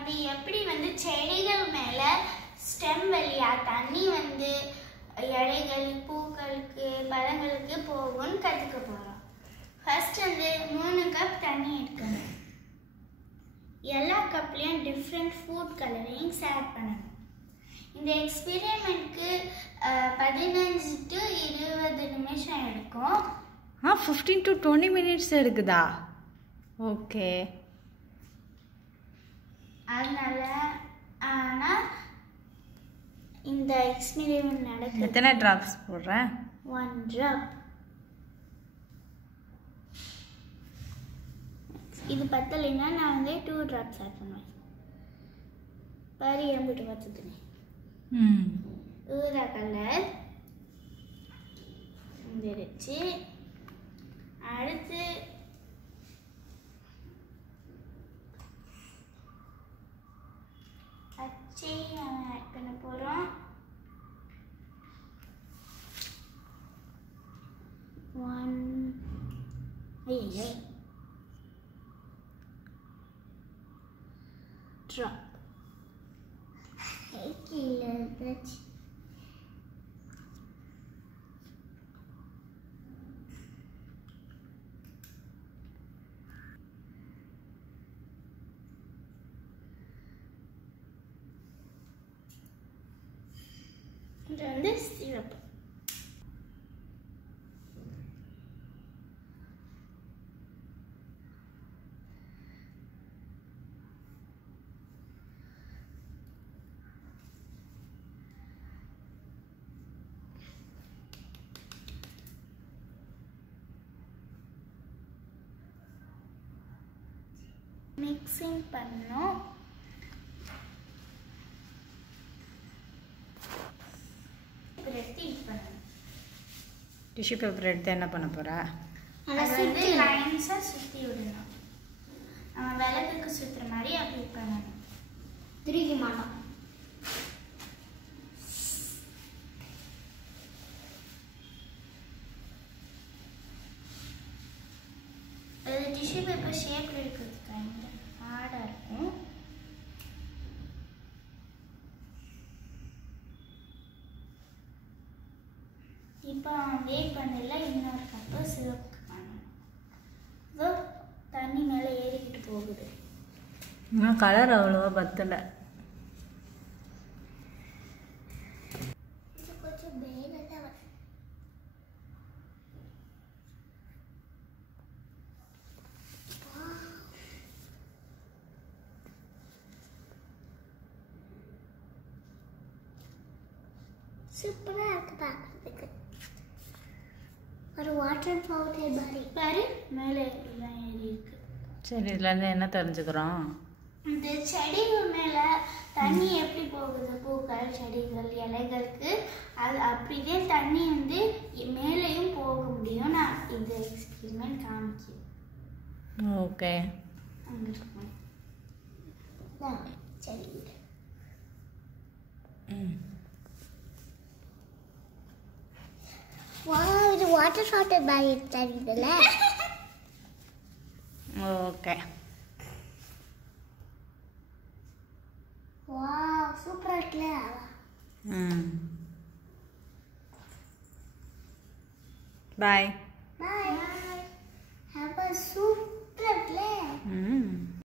வந்து எப்படி வந்து செடிகள் மேல ஸ்டெம் வழியா தண்ணி வந்து இலைகள் பூக்களுக்கு பழங்களுக்கு போகும்னு கற்றுக்க போகிறோம். ஃபர்ஸ்ட் வந்து 3 கப் தண்ணி எடுக்கணும். எல்லா கப்லேயும் டிஃப்ரெண்ட் ஃபுட் கலரிங்ஸ் ஆட் பண்ணணும். இந்த எக்ஸ்பெரிமெண்ட்க்கு 15 to 20 நிமிஷம் எடுக்கும். 15 to 20 minutes எடுக்குதா? ஓகே. அதனால ஆனால் இந்த எக்ஸ்பெரிமெண்ட் நடக்குது. எத்தனை ட்ராப்ஸ் போடுறேன்? 1 drop. இது பத்தலைன்னா நான் வந்து 2 drops ஆட் பண்ணுவேன். பாரு எம்பிட்டு பார்த்துதுனே. ஊதா கலர் வந்துடுச்சு. அடுத்து பச்சை ஆட் பண்ண போகிறோம். 1 drop. இது வந்து சிரப். மிக்சிங் பண்ணோம். டிஷ்யூ பேப்பர் எடுத்து என்ன பண்ண போற? வந்து லைன்ஸா சுத்தி விடணும். நம்ம விளக்குக்கு சுத்துற மாதிரி அப்படி பண்ணணும். திருகி மாட்டோம். அது டிஷ்யூ பேப்பர் ஷேப்ல இருக்கிறதுக்காக ஹார்டா இருக்கும். இப்போ வெயிட் பண்ணல. இன்னொரு கப்பு சிவப்பு பண்ணணும். இதோ தண்ணி மேலே ஏறிக்கிட்டு போகுது. இன்னும் கலர் அவ்வளோவா பத்தலை. கொஞ்சம் வேகதான் சூப்பராக இருக்கு பார்க்குறதுக்கு. ஒரு வாட்டர் ஃபவுண்டன் மாதிரி பாரு மேலே எல்லாம் ஏறி இருக்கு. சரி, இதுலேருந்து என்ன தெரிஞ்சுக்கிறோம்? இந்த செடிகள் மேலே தண்ணி எப்படி போகுது, பூக்கள் செடிகள் இலைகளுக்கு, அது அப்படியே தண்ணி வந்து மேலேயும் போக முடியும். நான் இந்த எக்ஸ்பெரிமெண்ட் காமிக்கிறேன். ஓகே. அங்கே இருக்கணும் செடி. இது வாட்டர் ஃபவுண்டன் மாதிரி தெரியுதுல்ல? ஓகே. வாவ், சூப்பரா இருக்குல்ல? பாய். Bye. Have a soup.